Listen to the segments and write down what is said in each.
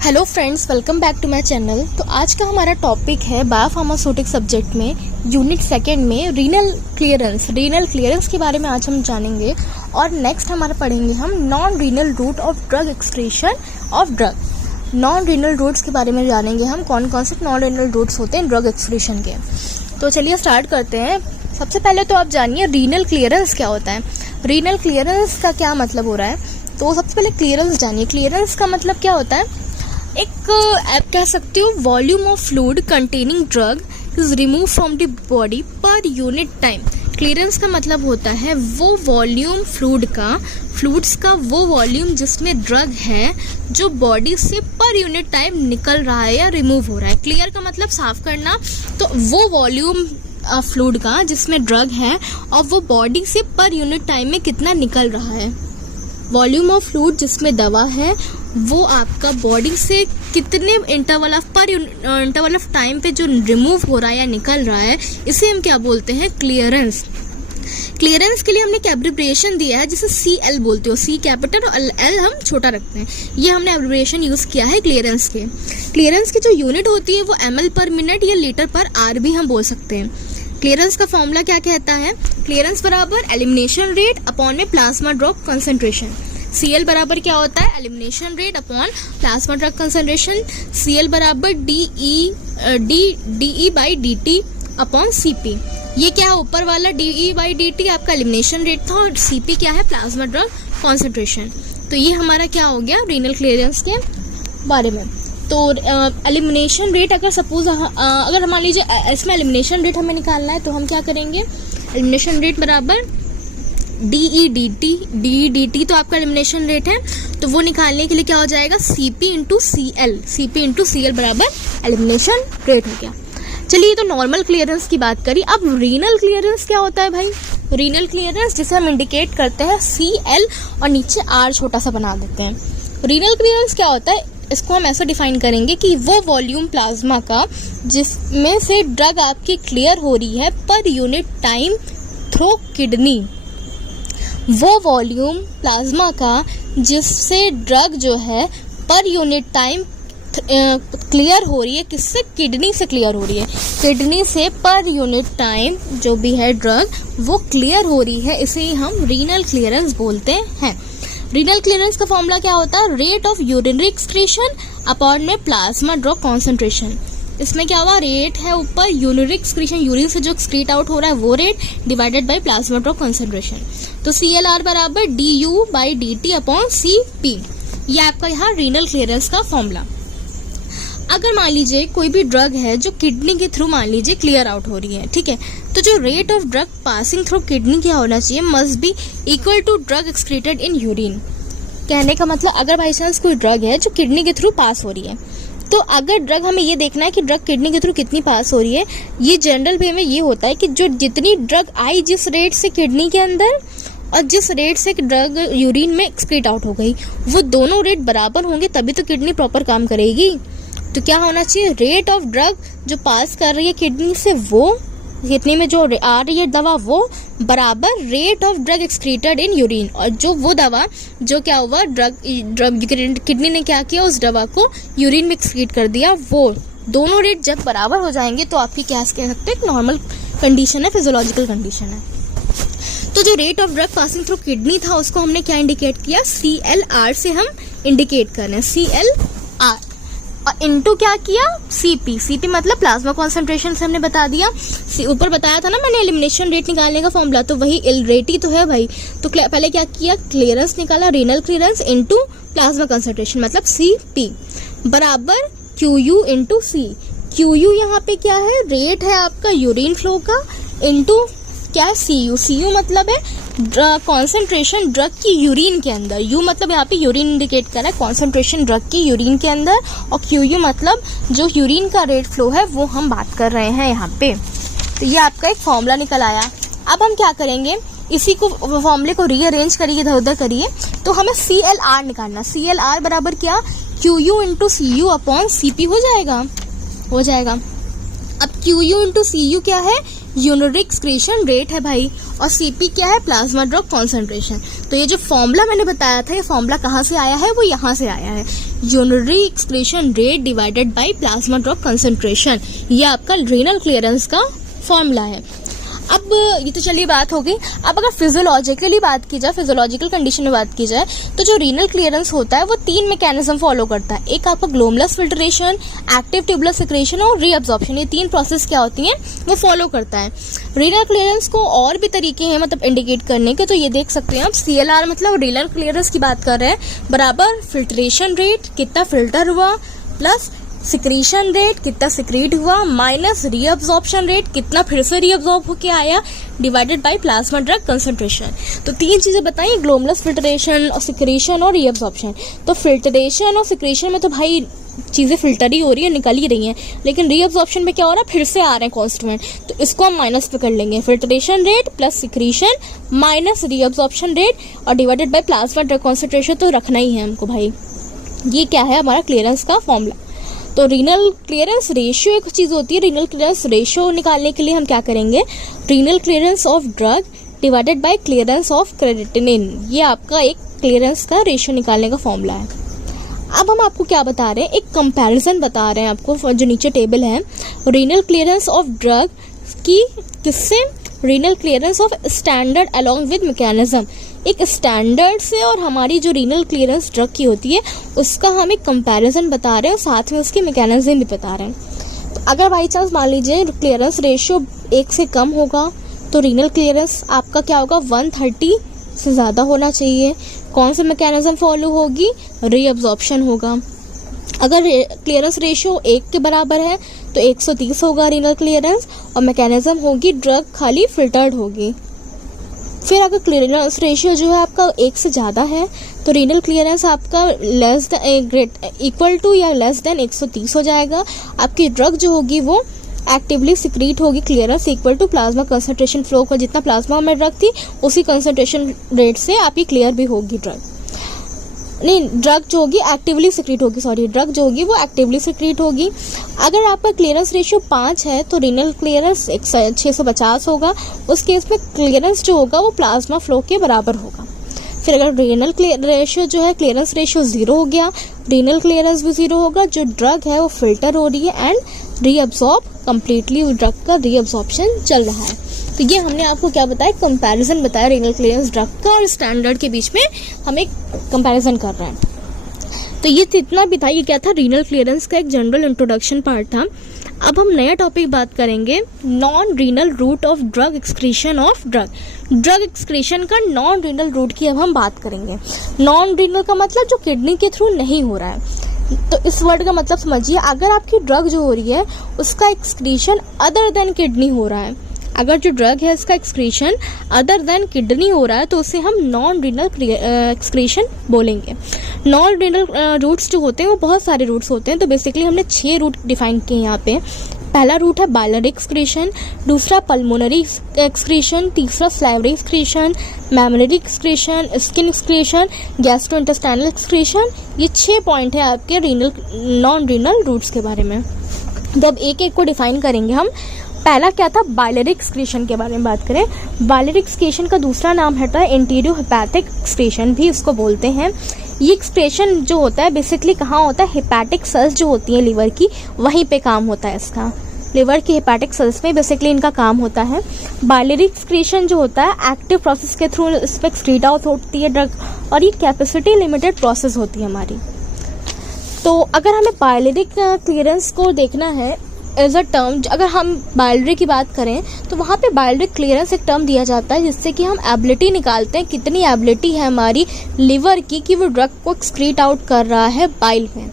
Hello friends, welcome back to my channel. तो आज का हमारा टॉपिक है बायोफार्मास्यूटिक सब्जेक्ट में यूनिट सेकेंड में रीनल क्लियरेंस के बारे में आज हम जानेंगे। और नेक्स्ट हमारा पढ़ेंगे हम non renal route of drug excretion of drug. Non renal routes के बारे में जानेंगे हम, कौन कौन से नॉन रीनल रूट्स होते हैं ड्रग एक्सक्रीशन के। तो चलिए स्टार्ट करते हैं। सबसे पहले तो आप जानिए रीनल क्लियरेंस क्या होता है। रीनल क्लियरेंस का क्या मतलब हो रहा है, तो सबसे पहले क्लियरेंस जानिए। क्लियरेंस का मतलब क्या होता है, एक आप कह सकते हो volume of fluid containing drug is remove from the body per unit time. Clearance का मतलब होता है वो वॉल्यूम फ्लूइड्स का वो वॉल्यूम जिसमें ड्रग है जो बॉडी से पर यूनिट टाइम निकल रहा है या रिमूव हो रहा है। क्लियर का मतलब साफ करना, तो वो वॉल्यूम फ्लूइड का जिसमें ड्रग है और वो बॉडी से पर यूनिट टाइम में कितना निकल रहा है। वॉल्यूम ऑफ फ्लूइड जिसमें दवा है वो आपका बॉडी से कितने इंटरवल ऑफ टाइम पे जो रिमूव हो रहा है या निकल रहा है, इसे हम क्या बोलते हैं, क्लियरेंस। क्लियरेंस के लिए हमने एक एब्रिविएशन दिया है जिसे CL बोलते हो, C कैपिटल और L हम छोटा रखते हैं। ये हमने एब्रिविएशन यूज किया है क्लियरेंस के। क्लियरेंस की जो यूनिट होती है वो ml पर मिनट या लीटर पर आर भी हम बोल सकते हैं। क्लियरेंस का फॉर्मूला क्या कहता है, क्लियरेंस बराबर एलिमिनेशन रेट अपॉन में प्लाज्मा ड्रग कंसंट्रेशन। CL बराबर क्या होता है, elimination rate upon plasma drug concentration. CL बराबर DE by DT upon CP। ये क्या है, ऊपर वाला DE बाई DT आपका एलिमिनेशन रेट था और CP क्या है, प्लाज्मा ड्रग कंसंट्रेशन। तो ये हमारा क्या हो गया रीनल क्लियरेंस के बारे में। तो एलिमिनेशन रेट अगर सपोज अगर मान लीजिए इसमें एलिमिनेशन रेट हमें निकालना है तो हम क्या करेंगे, एलिमिनेशन रेट बराबर DE/DT तो आपका एलिमिनेशन रेट है, तो वो निकालने के लिए क्या हो जाएगा, CP × CL बराबर एलिमिनेशन रेट हो गया। चलिए तो नॉर्मल क्लियरेंस की बात करी। अब रीनल क्लियरेंस क्या होता है भाई, रीनल क्लियरेंस जिसे हम इंडिकेट करते हैं CL और नीचे R छोटा सा बना देते हैं। रीनल क्लियरेंस क्या होता है, इसको हम ऐसा डिफाइन करेंगे कि वो वॉल्यूम प्लाज्मा का जिसमें से ड्रग आपकी क्लियर हो रही है per unit time through kidney. वो वॉल्यूम प्लाज्मा का जिससे ड्रग जो है पर यूनिट टाइम क्लियर हो रही है, किससे, किडनी से क्लियर हो रही है। किडनी से पर यूनिट टाइम जो भी है ड्रग वो क्लियर हो रही है, इसे हम रीनल क्लियरेंस बोलते हैं। रीनल क्लियरेंस का फॉर्मूला क्या होता है, rate of urinary excretion upon में प्लाज्मा ड्रग कॉन्सेंट्रेशन। इसमें क्या हुआ, रेट है ऊपर यूरिनरी एक्सक्रीशन, यूरिन से जो एक्सक्रीट आउट हो रहा है वो rate divided by plasma drug concentration. तो CLR बराबर DU/DT अपॉन CP। ये आपका यहाँ रीनल क्लियरेंस का फॉर्मूला। अगर मान लीजिए कोई भी ड्रग है जो किडनी के थ्रू मान लीजिए क्लियर आउट हो रही है, ठीक है, तो जो rate of drug passing through kidney क्या होना चाहिए, must be equal to drug excreted in urine. कहने का मतलब अगर बाई चांस कोई ड्रग है जो किडनी के थ्रू पास हो रही है, तो अगर ड्रग, हमें ये देखना है कि ड्रग किडनी के थ्रू कितनी पास हो रही है। ये जनरल वे में ये होता है कि जो जितनी ड्रग आई जिस रेट से किडनी के अंदर और जिस रेट से ड्रग यूरिन में एक्सक्रीट आउट हो गई, वो दोनों रेट बराबर होंगे तभी तो किडनी प्रॉपर काम करेगी। तो क्या होना चाहिए, रेट ऑफ ड्रग जो पास कर रही है किडनी से वो किडनी में जो आ रही है दवा वो बराबर rate of drug excreted in urine, और जो वो दवा जो क्या हुआ, ड्रग किडनी ने क्या किया, उस दवा को यूरिन में एक्सक्रीट कर दिया, वो दोनों रेट जब बराबर हो जाएंगे तो आपकी क्या कह सकते हैं, नॉर्मल कंडीशन है, फिजियोलॉजिकल कंडीशन है। तो जो rate of drug passing through kidney था उसको हमने क्या इंडिकेट किया, CLR से हम इंडिकेट कर रहे हैं, CLR और इनटू क्या किया, CP मतलब प्लाज्मा कॉन्सेंट्रेशन से हमने बता दिया। ऊपर बताया था ना मैंने एलिमिनेशन रेट निकालने का फॉर्मूला, तो वही रेट ही तो है भाई। तो पहले क्या किया, क्लियरेंस निकाला, renal clearance into plasma concentration मतलब CP बराबर QU × C। QU यहाँ पे क्या है, रेट है आपका यूरिन फ्लो का, इनटू क्या है, CU मतलब है कॉन्सेंट्रेशन ड्रग की यूरिन के अंदर। U मतलब यहाँ पे यूरिन इंडिकेट कर रहा है, कॉन्सेंट्रेशन ड्रग की यूरिन के अंदर, और QU मतलब जो यूरिन का रेट फ्लो है वो हम बात कर रहे हैं यहाँ पे। तो ये आपका एक फॉर्मूला निकल आया। अब हम क्या करेंगे, इसी को फॉर्मूले को रीअरेंज करिए, इधर उधर करिए, तो हमें CLR निकालना। CLR बराबर क्या, QU × CU अपॉन CP हो जाएगा। अब QU × CU क्या है, यूरिनरी एक्सक्रीशन रेट है भाई, और CP क्या है, प्लाज्मा ड्रग कॉन्सेंट्रेशन। तो ये जो फॉर्मूला मैंने बताया था, ये फॉर्मूला कहाँ से आया है, वो यहाँ से आया है। Urinary excretion rate divided by plasma drug concentration, ये आपका रीनल क्लियरेंस का फॉर्मूला है। अब ये तो चलिए बात हो गई। अब अगर फिजियोलॉजिकली बात की जाए, फिजियोलॉजिकल कंडीशन में बात की जाए, तो जो रीनल क्लियरेंस होता है वो 3 मैकेनिज्म फॉलो करता है। एक आपका glomerulus filtration, active tubular secretion और रीअब्जॉर्प्शन, ये 3 प्रोसेस क्या होती हैं वो फॉलो करता है। रीनल क्लियरेंस को और भी तरीके हैं मतलब इंडिकेट करने के, तो ये देख सकते हैं आप, CLR मतलब रीनल क्लियरेंस की बात कर रहे हैं, बराबर फिल्ट्रेशन रेट कितना फिल्टर हुआ, प्लस सिक्रीशन रेट कितना सिक्रीट हुआ, माइनस रीअब्जॉर्प्शन रेट कितना फिर से रीअब्जॉर्ब होके आया, divided by plasma drug concentration. तो 3 चीजें बताइए, ग्लोमेरुलस फिल्ट्रेशन और सिक्रीशन और रीअब्जॉर्प्शन। तो फिल्ट्रेशन और सिक्रीशन में तो भाई चीजें फिल्टर ही हो रही है, निकल ही रही हैं, लेकिन रीअब्जॉर्प्शन में क्या हो रहा है, फिर से आ रहे हैं कॉन्स्टेंट, तो इसको हम माइनस पे कर लेंगे। Filtration rate plus secretion minus reabsorption rate और divided by plasma drug concentration तो रखना ही है हमको भाई। ये क्या है हमारा क्लियरेंस का फॉर्मूला। तो रीनल क्लियरेंस रेशियो एक चीज होती है, रीनल क्लियरेंस रेशियो निकालने के लिए हम क्या करेंगे, renal clearance of drug divided by clearance of creatinine, ये आपका एक क्लियरेंस का रेशियो निकालने का फॉर्मूला है। अब हम आपको क्या बता रहे हैं, एक कंपैरिजन बता रहे हैं आपको, जो नीचे टेबल है, रीनल क्लियरेंस ऑफ ड्रग की किससे, renal clearance of standard along with mechanism, एक स्टैंडर्ड से और हमारी जो रीनल क्लियरेंस ड्रग की होती है उसका हम एक कंपैरिजन बता रहे हैं और साथ में उसकी मैकेनिज्म भी बता रहे हैं। तो अगर बाई चांस मान लीजिए क्लियरेंस रेशियो 1 से कम होगा तो रीनल क्लियरेंस आपका क्या होगा, 130 से ज़्यादा होना चाहिए। कौन सी मैकेनिज्म फॉलो होगी, रीअब्जॉर्प्शन होगा। अगर क्लियरेंस रेशियो 1 के बराबर है तो 130 होगा रीनल क्लियरेंस और मैकेनिज्म होगी ड्रग खाली फिल्टर्ड होगी। फिर अगर क्लियरेंस रेशियो जो है आपका 1 से ज़्यादा है तो रीनल क्लियरेंस आपका इक्वल टू या लेस देन 130 हो जाएगा। आपकी ड्रग जो होगी वो एक्टिवली सिक्रीट होगी, clearance equal to plasma concentration flow का, जितना प्लाज्मा में ड्रग थी उसी कंसंट्रेशन रेट से आपकी क्लियर भी होगी ड्रग। नहीं, ड्रग जो होगी एक्टिवली सिक्रीट होगी, सॉरी, ड्रग जो होगी वो एक्टिवली सिक्रीट होगी। अगर आपका क्लियरेंस रेशियो 5 है तो रीनल क्लियरेंस 650 होगा। उस केस में क्लियरेंस जो होगा वो प्लाज्मा फ्लो के बराबर होगा। फिर अगर रीनल रेशियो जो है, क्लियरेंस रेशियो 0 हो गया, रीनल क्लियरेंस भी 0 होगा, जो ड्रग है वो फिल्टर हो रही है एंड रीअब्सॉर्ब कंप्लीटली, ड्रग का रीअब्सॉर्प्शन चल रहा है। तो ये हमने आपको क्या बताया, कंपैरिजन बताया रीनल क्लियरेंस ड्रग का और स्टैंडर्ड के बीच में हम एक कंपैरिजन कर रहे हैं। तो ये इतना भी था, ये क्या था, रीनल क्लियरेंस का एक जनरल इंट्रोडक्शन पार्ट था। अब हम नया टॉपिक बात करेंगे, non renal route of drug excretion of drug excretion का नॉन रीनल रूट की अब हम बात करेंगे। नॉन रीनल का मतलब जो किडनी के थ्रू नहीं हो रहा है। तो इस वर्ड का मतलब समझिए, अगर आपकी ड्रग जो हो रही है उसका एक्सक्रीशन अदर देन किडनी हो रहा है, अगर जो ड्रग है इसका एक्सक्रीशन अदर देन किडनी हो रहा है तो उसे हम नॉन रीनल एक्सक्रीशन बोलेंगे। नॉन रीनल रूट्स जो होते हैं वो बहुत सारे रूट्स होते हैं, तो बेसिकली हमने 6 रूट डिफाइन किए यहाँ पे। पहला रूट है बाइलरी एक्सक्रीशन, दूसरा पल्मोनरी एक्सक्रीशन, तीसरा salivary excretion, memory excretion, skin excretion, gastrointestinal excretion. ये 6 पॉइंट है आपके रीनल नॉन रीनल रूट्स के बारे में। जब एक एक को डिफाइन करेंगे हम, पहला क्या था, बाइलरी एक्सक्रीशन के बारे में बात करें। बाइलरी एक्सक्रीशन का दूसरा नाम है एंटीरियो हेपेटिक एक्सक्रीशन भी इसको बोलते हैं। ये एक्सक्रीशन जो होता है बेसिकली कहाँ होता है, हेपेटिक सेल्स जो होती हैं लीवर की, वहीं पे काम होता है इसका। लिवर की हेपेटिक सेल्स में बेसिकली इनका काम होता है। बाइलरी एक्सक्रीशन जो होता है एक्टिव प्रोसेस के थ्रू इस पर एक्सक्रीट आउट होती है ड्रग, और ये कैपेसिटी लिमिटेड प्रोसेस होती है हमारी। तो अगर हमें बाइलरी क्लियरेंस को देखना है एज अ टर्म, अगर हम बाइलरी की बात करें तो वहाँ पे बाइलरी क्लियरेंस एक टर्म दिया जाता है जिससे कि हम एबिलिटी निकालते हैं, कितनी एबिलिटी है हमारी लिवर की कि वो ड्रग को एक्सक्रीट आउट कर रहा है बाइल में।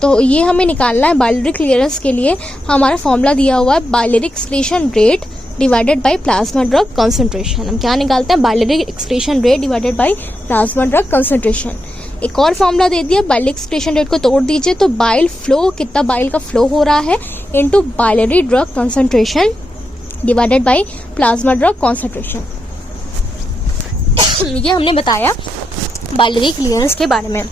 तो ये हमें निकालना है बाइलरी क्लियरेंस के लिए। हमारा फॉर्मूला दिया हुआ है biliary excretion rate divided by plasma drug concentration. हम क्या निकालते हैं, biliary excretion rate divided by plasma drug concentration. एक और फॉर्मूला दे दिया, बाइलरी एक्सक्रीशन रेट को तोड़ दीजिए तो बाइल फ्लो, कितना बाइल का फ्लो हो रहा है, into biliary drug concentration divided by plasma drug concentration. ये हमने बताया बाइलरी क्लियरेंस के बारे में।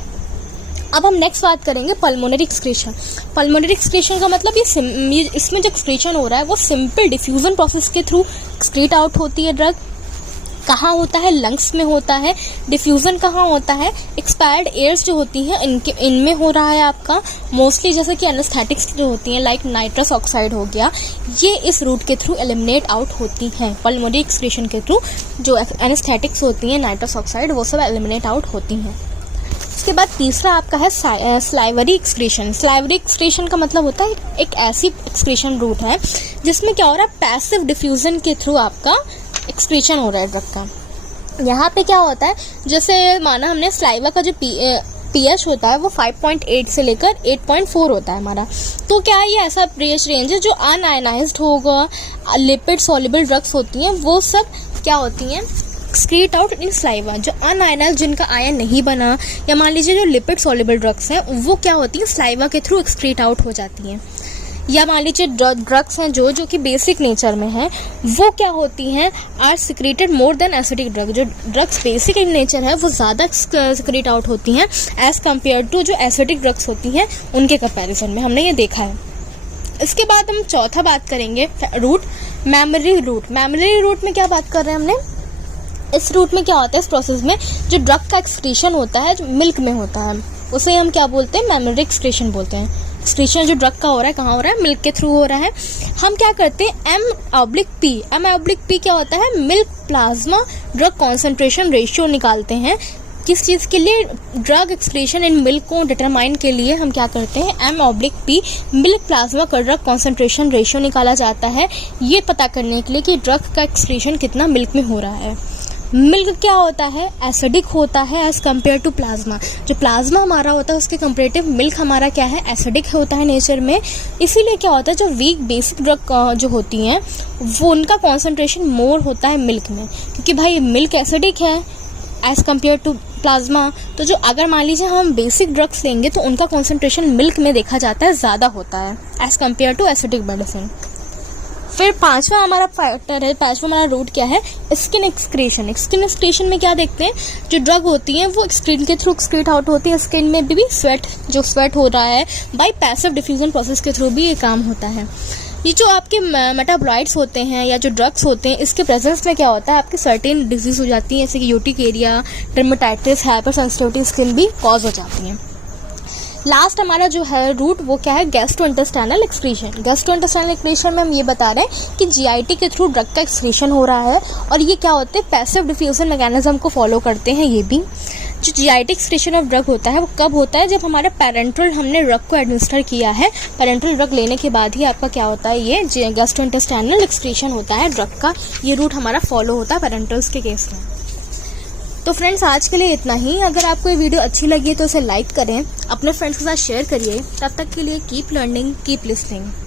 अब हम नेक्स्ट बात करेंगे पल्मोनरी एक्सक्रीशन। पल्मोनरी एक्सक्रीशन का मतलब ये इसमें जो एक्सक्रीशन हो रहा है वो सिंपल डिफ्यूजन प्रोसेस के थ्रू एक्सक्रीट आउट होती है ड्रग। कहाँ होता है, लंग्स में होता है। डिफ्यूज़न कहाँ होता है, एक्सपायर्ड एयर्स जो होती हैं इनमें हो रहा है आपका मोस्टली, जैसे कि एनेस्थेटिक्स जो होती हैं लाइक नाइट्रस ऑक्साइड हो गया, ये इस रूट के थ्रू एलिमिनेट आउट होती हैं। पल्मोनरी एक्सक्रीशन के थ्रू जो एनेस्थेटिक्स होती हैं नाइट्रस ऑक्साइड वो सब एलिमिनेट आउट होती हैं। उसके बाद तीसरा आपका है स्लाइवरी एक्सक्रीशन। स्लाइवरी एक्सक्रीशन का मतलब होता है एक ऐसी एक्सक्रीशन रूट है जिसमें क्या हो रहा है, पैसिव डिफ्यूज़न के थ्रू आपका एक्सक्रीशन हो रहा है ड्रग का। यहाँ पे क्या होता है, जैसे माना हमने स्लाइवा का जो pH होता है वो 5.8 से लेकर 8.4 होता है हमारा, तो क्या ये ऐसा pH रेंज है जो अनआयनाइज्ड होगा। लिपिड सॉल्युबल ड्रग्स होती हैं वो सब क्या होती हैं, एक्सक्रीट आउट इन स्लाइवा। जो अनआयनाइज्ड जिनका आयन नहीं बना, या मान लीजिए जो लिपिड सॉल्युबल ड्रग्स हैं वो क्या होती हैं, स्लाइवा के थ्रू एक्सक्रीट आउट हो जाती हैं। या मान लीजिए ड्रग्स हैं जो कि बेसिक नेचर में हैं, वो क्या होती हैं, are secreted more than acidic drug. जो ड्रग्स बेसिक इन नेचर है वो ज़्यादा सिक्रेट आउट होती हैं एज़ कम्पेयर टू जो एसिडिक ड्रग्स होती हैं उनके कंपैरिजन में, हमने ये देखा है। इसके बाद हम चौथा बात करेंगे route, memory route. Memory route में क्या बात कर रहे हैं हमने, इस रूट में क्या होता है, इस प्रोसेस में जो ड्रग का एक्सक्रीशन होता है जो मिल्क में होता है उसे हम क्या बोलते हैं, मेमोरी एक्सक्रीशन बोलते हैं। एक्सक्रीशन जो ड्रग का हो रहा है कहाँ हो रहा है, मिल्क के थ्रू हो रहा है। हम क्या करते हैं, M/P क्या होता है, milk plasma drug concentration ratio निकालते हैं। किस चीज़ के लिए, ड्रग एक्सक्रीशन इन मिल्क को डिटरमाइन के लिए हम क्या करते हैं, M/P मिल्क प्लाज्मा का ड्रग कॉन्सेंट्रेशन रेशियो निकाला जाता है, ये पता करने के लिए कि ड्रग का एक्सक्रीशन कितना मिल्क में हो रहा है। मिल्क क्या होता है, एसिडिक होता है एज़ कम्पेयर टू प्लाज्मा। जो प्लाज्मा हमारा होता है उसके कंपेरेटिव मिल्क हमारा क्या है, एसिडिक होता है नेचर में। इसीलिए क्या होता है, जो वीक बेसिक ड्रग जो होती हैं वो उनका कॉन्सेंट्रेशन मोर होता है मिल्क में, क्योंकि भाई मिल्क एसिडिक है एज़ कम्पेयर टू प्लाज्मा। तो जो अगर मान लीजिए हम बेसिक ड्रग्स लेंगे तो उनका कॉन्सेंट्रेशन मिल्क में देखा जाता है ज़्यादा होता है as compare to acidic medicine. फिर पांचवा हमारा फैक्टर है, पांचवा हमारा रूट क्या है, स्किन एक्सक्रीशन। स्किन एक्सक्रीशन में क्या देखते हैं, जो ड्रग होती हैं वो स्किन के थ्रू एक्सक्रीट आउट होती है। स्किन में भी स्वेट हो रहा है बाय पैसिव डिफ्यूजन प्रोसेस के थ्रू भी ये काम होता है। ये जो आपके मेटाबॉलाइट्स होते हैं या जो ड्रग्स होते हैं इसके प्रेजेंस में क्या होता है, आपकी सर्टेन डिजीज हो जाती है जैसे कि यूटिकेरिया, डर्मेटाइटिस, हाइपर सेंसिटिविटी स्किन भी कॉज हो जाती हैं। लास्ट हमारा जो है रूट वो क्या है, गैस्ट्रोइंटेस्टाइनल एक्सक्रीशन। गैस्ट्रोइंटेस्टाइनल एक्सक्रीशन में हम ये बता रहे हैं कि जीआईटी के थ्रू ड्रग का एक्सक्रीशन हो रहा है, और ये क्या होते हैं, पैसिव डिफ्यूजन मैकेनिज्म को फॉलो करते हैं। ये भी जो जीआईटी एक्सक्रीशन ऑफ ड्रग होता है वो कब होता है, जब हमारे पेरेंट्रल हमने ड्रग को एडमिनिस्टर किया है, पेरेंट्रल ड्रग लेने के बाद ही आपका क्या होता है, ये गैस्ट्रोइंटेस्टाइनल एक्सक्रीशन होता है ड्रग का। ये रूट हमारा फॉलो होता है पेरेंट्रल्स के केस में। तो फ्रेंड्स आज के लिए इतना ही। अगर आपको ये वीडियो अच्छी लगी तो इसे लाइक करें, अपने फ्रेंड्स के साथ शेयर करिए। तब तक के लिए कीप लर्निंग, कीप लिसनिंग।